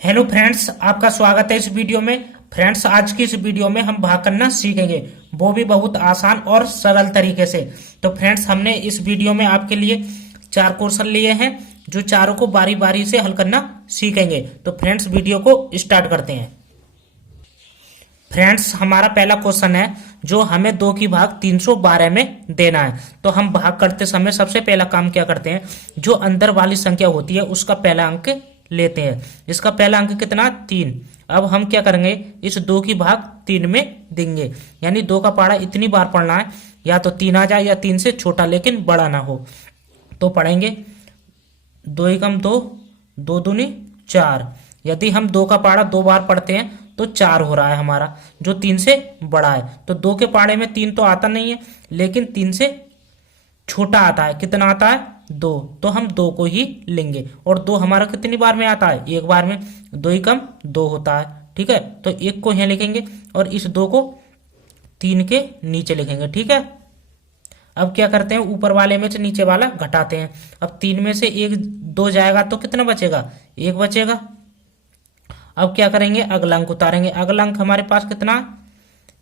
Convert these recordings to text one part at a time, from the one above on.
Hello friends, आपका स्वागत है इस वीडियो में। फ्रेंड्स, आज की इस वीडियो में हम भाग करना सीखेंगे, वो भी बहुत आसान और सरल तरीके से। तो फ्रेंड्स, हमने इस वीडियो में आपके लिए 4 क्वेश्चन लिए हैं, जो चारों को बारी बारी से हल करना सीखेंगे। तो फ्रेंड्स, वीडियो को स्टार्ट करते हैं। फ्रेंड्स, हमारा पहला क्वेश्चन है, जो हमें 2 की भाग 312 में देना है। तो हम भाग करते समय सबसे पहला काम क्या करते हैं, जो अंदर वाली संख्या होती है उसका पहला अंक लेते हैं। इसका पहला अंक कितना, 3। अब हम क्या करेंगे, इस 2 की भाग 3 में देंगे, यानी 2 का पहाड़ा इतनी बार पढ़ना है, या तो 3 आ जाए या 3 से छोटा लेकिन बड़ा ना हो। तो पढ़ेंगे 2 एकम 2, 2 दूनी 4। यदि हम 2 का पहाड़ा 2 बार पढ़ते हैं तो 4 हो रहा है हमारा, जो 3 से बड़ा है। तो 2 के पहाड़े में 3 तो आता नहीं है, लेकिन 3 से छोटा आता है। कितना आता है, 2। तो हम 2 को ही लेंगे। और 2 हमारा कितनी बार में आता है, एक बार में। 2 एकम 2 होता है, ठीक है। तो 1 को यहाँ लिखेंगे और इस 2 को 3 के नीचे लिखेंगे, ठीक है। अब क्या करते हैं, ऊपर वाले में से नीचे वाला घटाते हैं। अब 3 में से 1 2 जाएगा तो कितना बचेगा, 1 बचेगा। अब क्या करेंगे, अगला अंक उतारेंगे। अगला अंक हमारे पास कितना,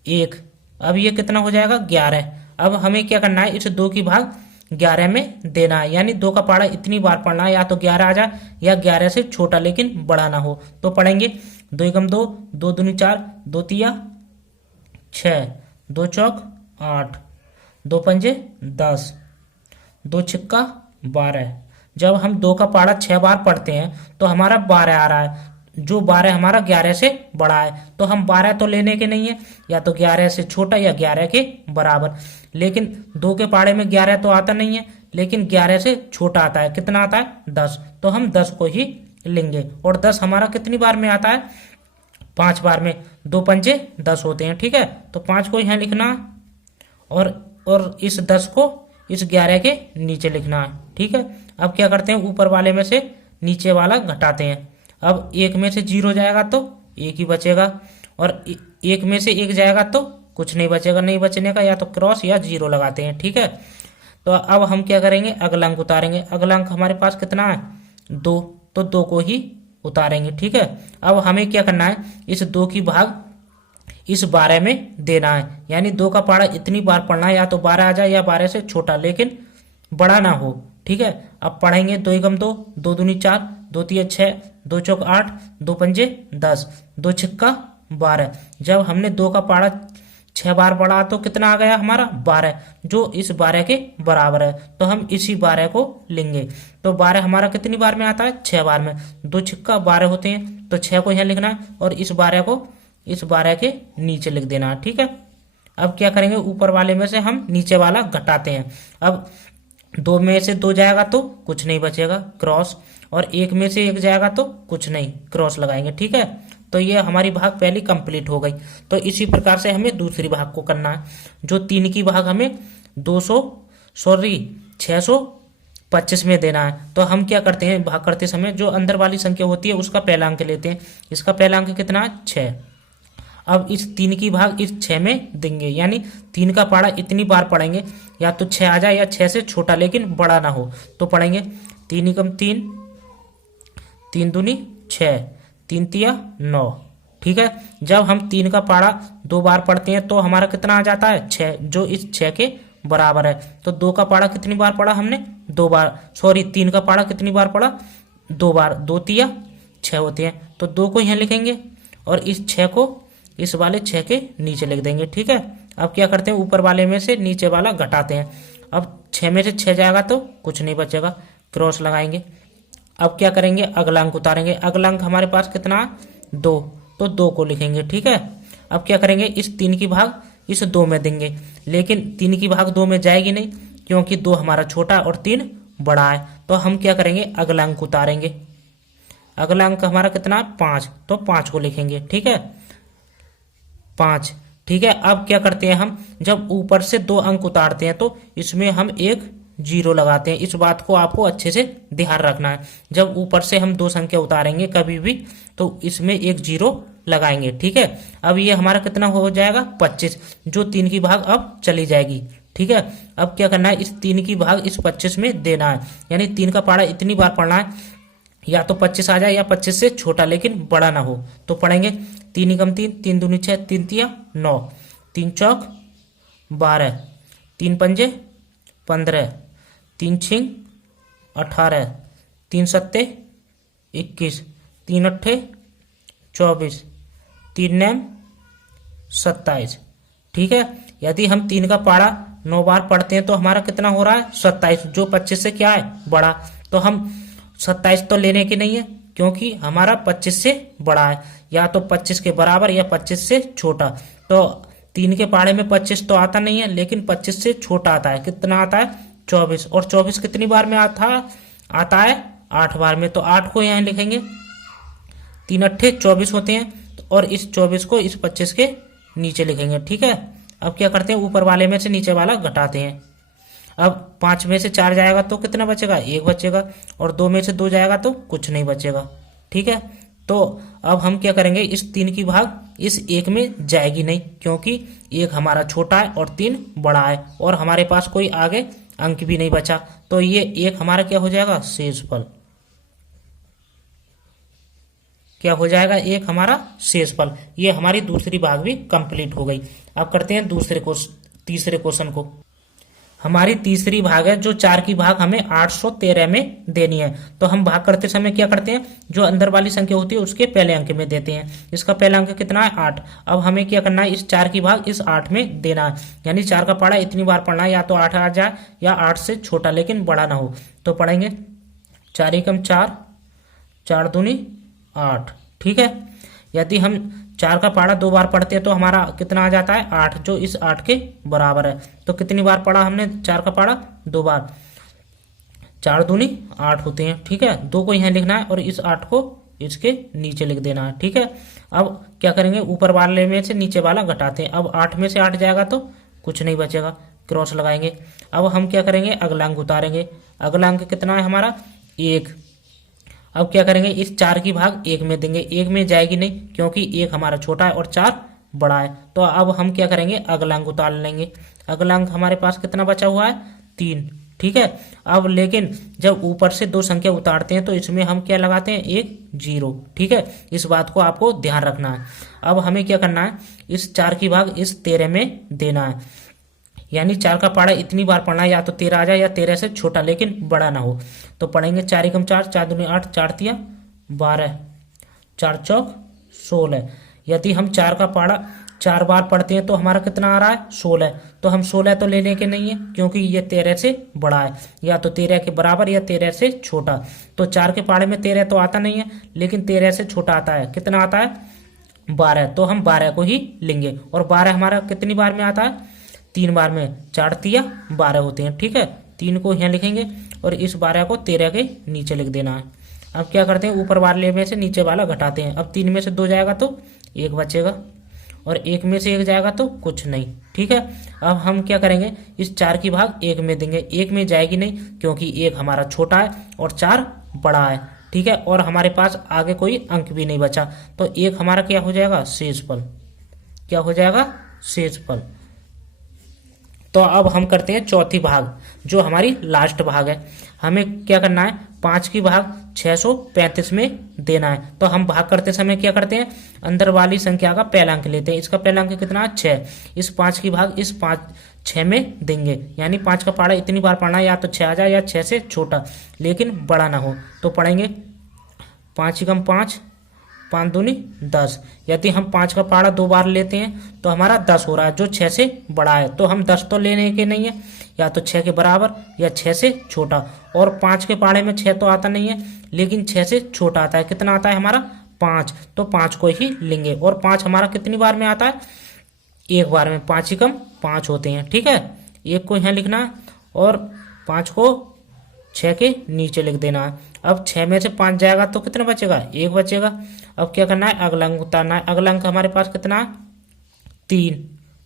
1। अब ये कितना हो जाएगा, 11। अब हमें क्या करना है, इस 2 की भाग 11 में देना है, यानी 2 का पहाड़ा इतनी बार पढ़ना है, या तो 11 आ जाए या 11 से छोटा लेकिन बड़ा ना हो। तो पढ़ेंगे 2 एकम 2, 2 दूनी 4, 2 तिया 6, 2 चौक 8, 2 पंजे 10, 2 छिक्का 12। जब हम 2 का पहाड़ा 6 बार पढ़ते हैं तो हमारा 12 आ रहा है, जो 12 हमारा 11 से बड़ा है। तो हम 12 तो लेने के नहीं है, या तो 11 से छोटा या 11 के बराबर। लेकिन 2 के पहाड़े में 11 तो आता नहीं है, लेकिन 11 से छोटा आता है। कितना आता है, 10। तो हम 10 को ही लेंगे। और 10 हमारा कितनी बार में आता है, 5 बार में। 2 पंजे 10 होते हैं, ठीक है। तो 5 को यहाँ लिखना, और इस 10 को इस 11 के नीचे लिखना है, ठीक है। अब क्या करते हैं, ऊपर वाले में से नीचे वाला घटाते हैं। अब 1 में से 0 जाएगा तो 1 ही बचेगा, और 1 में से 1 जाएगा तो कुछ नहीं बचेगा। नहीं बचने का या तो क्रॉस या 0 लगाते हैं, ठीक है। तो अब हम क्या करेंगे, अगला अंक उतारेंगे। अगला अंक हमारे पास कितना है, 2। तो 2 को ही उतारेंगे, ठीक है। अब हमें क्या करना है, इस 2 की भाग इस 12 में देना है, यानी 2 का पहाड़ा इतनी बार पढ़ना है, या तो 12 आ जाए या 12 से छोटा लेकिन बड़ा ना हो, ठीक है। अब पढ़ेंगे 2 एकम 2, 2 दूनी 4, 2 तिया 6, 2 चौक 8, 2 पंजे 10, 2 छिक्का 12। जब हमने 2 का पहाड़ा 6 बार पढ़ा तो कितना आ गया हमारा, 12, जो इस 12 के बराबर है। तो हम इसी 12 को लेंगे। तो 12 हमारा कितनी बार में आता है, 6 बार में। 2 छिक्का 12 होते हैं, तो 6 को यहाँ लिखना है, और इस 12 को इस 12 के नीचे लिख देना है, ठीक है। अब क्या करेंगे, ऊपर वाले में से हम नीचे वाला घटाते हैं। अब 2 में से 2 जाएगा तो कुछ नहीं बचेगा, क्रॉस। और 1 में से 1 जाएगा तो कुछ नहीं, क्रॉस लगाएंगे, ठीक है। तो ये हमारी भाग पहली कंप्लीट हो गई। तो इसी प्रकार से हमें दूसरी भाग को करना है, जो 3 की भाग हमें 625 में देना है। तो हम क्या करते हैं, भाग करते समय जो अंदर वाली संख्या होती है उसका पहला अंक लेते हैं। इसका पहला अंक कितना है, 6। अब इस 3 की भाग इस 6 में देंगे, यानी 3 का पहाड़ा इतनी बार पढ़ेंगे, या तो 6 आ जाए या 6 से छोटा लेकिन बड़ा ना हो। तो पढ़ेंगे 3 एकम 3, 3 दूनी 6, 3 तिया 9, ठीक है। जब हम 3 का पहाड़ा 2 बार पढ़ते हैं तो हमारा कितना आ जाता है, 6, जो इस 6 के बराबर है। तो 2 का पहाड़ा कितनी बार पढ़ा हमने, 2 बार। सॉरी, 3 का पहाड़ा कितनी बार पढ़ा, 2 बार। 2 तिया 6 होते हैं, तो 2 को यहाँ लिखेंगे, और इस 6 को इस वाले 6 के नीचे लिख देंगे, ठीक है। अब क्या करते हैं, ऊपर वाले में से नीचे वाला घटाते हैं। अब 6 में से 6 जाएगा तो कुछ नहीं बचेगा, क्रॉस लगाएंगे। अब क्या करेंगे, अगला अंक उतारेंगे। अगला अंक हमारे पास कितना, 2। तो 2 को लिखेंगे, ठीक है। अब क्या करेंगे, इस 3 की भाग इस 2 में देंगे, लेकिन 3 की भाग 2 में जाएगी नहीं, क्योंकि 2 हमारा छोटा और 3 बड़ा है। तो हम क्या करेंगे, अगला अंक उतारेंगे। अगला अंक हमारा कितना, 5। तो 5 को लिखेंगे, ठीक है, 5, ठीक है। अब क्या करते हैं, हम जब ऊपर से 2 अंक उतारते हैं तो इसमें हम एक 0 लगाते हैं। इस बात को आपको अच्छे से ध्यान रखना है। जब ऊपर से हम 2 संख्या उतारेंगे कभी भी, तो इसमें एक 0 लगाएंगे, ठीक है। अब ये हमारा कितना हो जाएगा, 25, जो 3 की भाग अब चली जाएगी, ठीक है। अब क्या करना है, इस 3 की भाग इस 25 में देना है, यानी 3 का पहाड़ा इतनी बार पढ़ना है, या तो 25 आ जाए या 25 से छोटा लेकिन बड़ा ना हो। तो पढ़ेंगे 3 एकम 3, 3 दूनी 6, 3 तिया 9, 3 चौक 12, 3 पंजे 15, 3 छिंग 18, 3 सत्ते 21, 3 अट्ठे 24, 3 नैम 27। ठीक है, यदि हम 3 का पारा 9 बार पढ़ते हैं तो हमारा कितना हो रहा है 27, जो 25 से क्या है बड़ा। तो हम 27 तो लेने की नहीं है क्योंकि हमारा 25 से बड़ा है, या तो 25 के बराबर या 25 से छोटा। तो 3 के पाड़े में 25 तो आता नहीं है, लेकिन 25 से छोटा आता है। कितना आता है 24, और 24 कितनी बार में आता है 8 बार में। तो 8 को यहाँ लिखेंगे, 3 अट्ठे 24 होते हैं, और इस 24 को इस 25 के नीचे लिखेंगे। ठीक है, अब क्या करते हैं, ऊपर वाले में से नीचे वाला घटाते हैं। अब 5 में से 4 जाएगा तो कितना बचेगा, 1 बचेगा, और 2 में से 2 जाएगा तो कुछ नहीं बचेगा। ठीक है, तो अब हम क्या करेंगे, इस 3 की भाग इस 1 में जाएगी नहीं, क्योंकि 1 हमारा छोटा है और 3 बड़ा है, और हमारे पास कोई आगे अंक भी नहीं बचा। तो ये 1 हमारा क्या हो जाएगा, शेषफल। क्या हो जाएगा, 1 हमारा शेषफल। ये हमारी दूसरी भाग भी कंप्लीट हो गई। अब करते हैं तीसरे क्वेश्चन को। हमारी तीसरी भाग है, जो 4 की भाग हमें 813 में देनी है। तो हम भाग करते समय क्या करते हैं, जो अंदर वाली संख्या होती है उसके पहले अंक में देते हैं। इसका पहला अंक कितना है 8। अब हमें क्या करना है, इस 4 की भाग इस 8 में देना है, यानी 4 का पाड़ा इतनी बार पढ़ना है, या तो 8 आ जाए या 8 से छोटा लेकिन बड़ा ना हो। तो पढ़ेंगे 4 एकम 4, 4 दूनी 8। ठीक है, यदि हम 4 का पाड़ा 2 बार पढ़ते हैं तो हमारा कितना आ जाता है 8, जो इस 8 के बराबर है। तो कितनी बार पढ़ा हमने 4 का पाड़ा, 2 बार, 4 दूनी 8 होते हैं। ठीक है, 2 को यहाँ लिखना है और इस 8 को इसके नीचे लिख देना है। ठीक है, अब क्या करेंगे, ऊपर वाले में से नीचे वाला घटाते हैं। अब 8 में से 8 जाएगा तो कुछ नहीं बचेगा, क्रॉस लगाएंगे। अब हम क्या करेंगे, अगला अंक उतारेंगे। अगला अंक कितना है हमारा 1। अब क्या करेंगे, इस 4 की भाग 1 में देंगे, 1 में जाएगी नहीं क्योंकि 1 हमारा छोटा है और 4 बड़ा है। तो अब हम क्या करेंगे, अगला अंक उतार लेंगे। अगला अंक हमारे पास कितना बचा हुआ है 3। ठीक है, अब लेकिन जब ऊपर से 2 संख्या उतारते हैं तो इसमें हम क्या लगाते हैं, एक 0। ठीक है, इस बात को आपको ध्यान रखना है। अब हमें क्या करना है, इस 4 की भाग इस 13 में देना है, यानी 4 का पाड़ा इतनी बार पढ़ना है, या तो 13 आ जाए या 13 से छोटा लेकिन बड़ा ना हो। तो पढ़ेंगे 4 एकम 4, 4 दूनी 8, 4 तिया 12, 4 चौक 16। यदि हम 4 का पाड़ा 4 बार पढ़ते हैं तो हमारा कितना आ रहा है 16। तो हम 16 तो लेने के नहीं है क्योंकि ये 13 से बड़ा है, या तो 13 के बराबर या 13 से छोटा। तो 4 के पाड़े में 13 तो आता नहीं है, लेकिन 13 से छोटा आता है। कितना आता है 12, तो हम 12 को ही लेंगे। और 12 हमारा कितनी बार में आता है 3 बार में, 4 तिया 12 होते हैं। ठीक है, 3 को यहाँ लिखेंगे और इस 12 को 13 के नीचे लिख देना है। अब क्या करते हैं, ऊपर वाले में से नीचे वाला घटाते हैं। अब 3 में से 2 जाएगा तो 1 बचेगा, और 1 में से 1 जाएगा तो कुछ नहीं। ठीक है, अब हम क्या करेंगे, इस 4 की भाग 1 में देंगे, 1 में जाएगी नहीं क्योंकि 1 हमारा छोटा है और 4 बड़ा है। ठीक है, और हमारे पास आगे कोई अंक भी नहीं बचा, तो 1 हमारा क्या हो जाएगा शेषफल। क्या हो जाएगा शेषफल। तो अब हम करते हैं चौथी भाग, जो हमारी लास्ट भाग है। हमें क्या करना है, 5 की भाग 635 में देना है। तो हम भाग करते समय क्या करते हैं, अंदर वाली संख्या का पहला अंक लेते हैं। इसका पहला अंक कितना है 6। इस 5 की भाग इस 6 में देंगे, यानी 5 का पाड़ा इतनी बार पढ़ना है, या तो 6 आ जाए या 6 से छोटा लेकिन बड़ा ना हो। तो पढ़ेंगे 5 एकम 5, 5 दूनी 10। यदि हम 5 का पाड़ा 2 बार लेते हैं तो हमारा 10 हो रहा है, जो 6 से बड़ा है। तो हम 10 तो लेने के नहीं है, या तो 6 के बराबर या 6 से छोटा। और 5 के पाड़े में 6 तो आता नहीं है, लेकिन 6 से छोटा आता है। कितना आता है हमारा 5, तो 5 को ही लेंगे। और 5 हमारा कितनी बार में आता है, 1 बार में, 5 एकम 5 होते हैं। ठीक है, 1 को यहाँ लिखना है और 5 को 6 के नीचे लिख देना है। अब 6 में से 5 जाएगा तो कितना बचेगा, 1 बचेगा। अब क्या करना है, अगला अंक उतारना है। अगला अंक हमारे पास कितना है 3।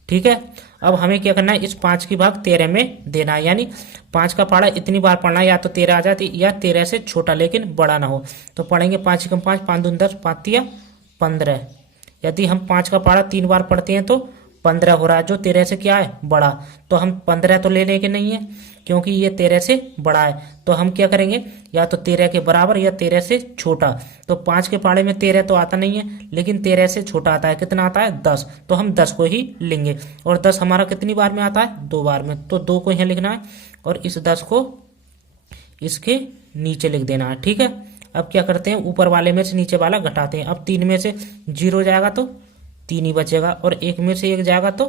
ठीक है, अब हमें क्या करना है, इस 5 की भाग 13 में देना है, यानी 5 का पाड़ा इतनी बार पढ़ना है, या तो 13 आ जाती या 13 से छोटा लेकिन बड़ा ना हो। तो पढ़ेंगे 5 एकम 5, 5 दूनी 10, 5 तिया 15। यदि हम 5 का पाड़ा 3 बार पढ़ते हैं तो 15 हो रहा है, जो 13 से क्या है बड़ा। तो हम 15 तो ले लेंगे नहीं है, क्योंकि ये 13 से बड़ा है। तो हम क्या करेंगे, या तो 13 के बराबर या 13 से छोटा। तो 5 के पाड़े में 13 तो आता नहीं है, लेकिन 13 से छोटा आता है। कितना आता है 10, तो हम 10 को ही लेंगे। और 10 हमारा कितनी बार में आता है 2 बार में, तो 2 को यहाँ लिखना है और इस 10 को इसके नीचे लिख देना है। ठीक है, अब क्या करते हैं, ऊपर वाले में से नीचे वाला घटाते हैं। अब 3 में से 0 जाएगा तो 3 ही बचेगा, और 1 में से 1 जाएगा तो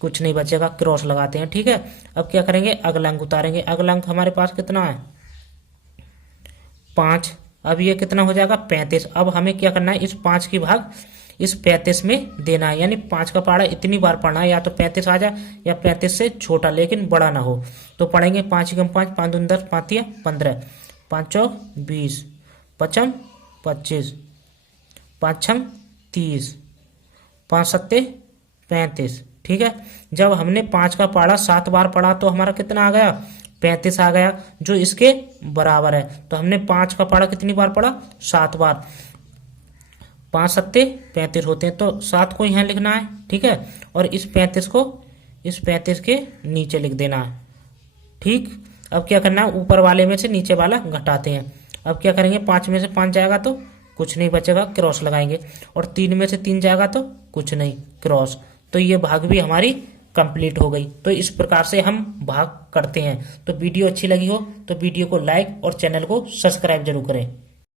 कुछ नहीं बचेगा, क्रॉस लगाते हैं। ठीक है, अब क्या करेंगे, अगला अंक उतारेंगे। अगला अंक हमारे पास कितना है 5। अब ये कितना हो जाएगा 35। अब हमें क्या करना है, इस 5 की भाग इस 35 में देना है, यानी 5 का पहाड़ा इतनी बार पढ़ना है, या तो 35 आ जाए या 35 से छोटा लेकिन बड़ा ना हो। तो पढ़ेंगे 5 एकम 5, 5 दूनी 10, 5 तिया 15, 5 चौक 20, 5 25, 5 छम 30, 5 सत्ते 35। ठीक है, जब हमने 5 का पहाड़ा 7 बार पढ़ा तो हमारा कितना आ गया 35 आ गया, जो इसके बराबर है। तो हमने 5 का पहाड़ा कितनी बार पढ़ा 7 बार, 5 सत्ते 35 होते हैं, तो 7 को यहाँ लिखना है। ठीक है, और इस 35 को इस 35 के नीचे लिख देना है। ठीक, अब क्या करना है, ऊपर वाले में से नीचे वाला घटाते हैं। अब क्या करेंगे, 5 में से 5 जाएगा तो कुछ नहीं बचेगा, क्रॉस लगाएंगे, और 3 में से 3 जाएगा तो कुछ नहीं, क्रॉस। तो ये भाग भी हमारी कंप्लीट हो गई। तो इस प्रकार से हम भाग करते हैं। तो वीडियो अच्छी लगी हो तो वीडियो को लाइक और चैनल को सब्सक्राइब जरूर करें।